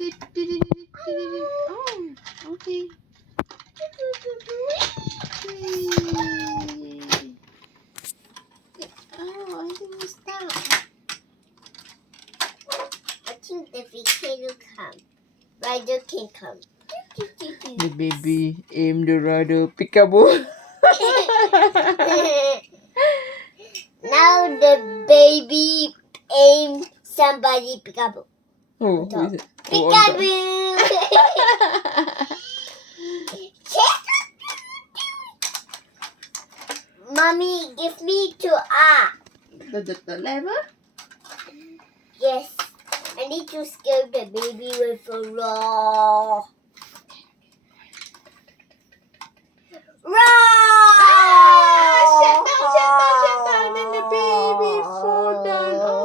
Oh, okay. Yay. Oh, I think we stop. I think the volcano come. Rider can come. The baby aim the rider peekaboo. Now the baby aim somebody peekaboo. Oh, On who is top. it? Oh, on top. Peekaboo! Mommy, give me to The lever? Yes. I need to scare the baby with a raw. Shut down. Then the baby fall down. Oh.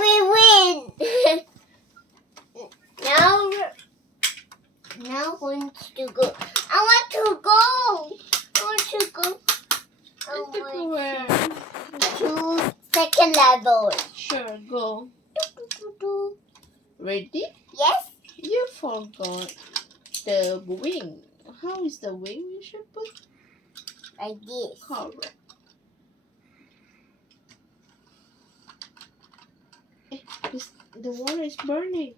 We win. Now wants to go. I want to go. Where? To second level. Sure, go. Ready? Yes. You forgot the wing. How is the wing you should put? Like this. Correct. The water is burning.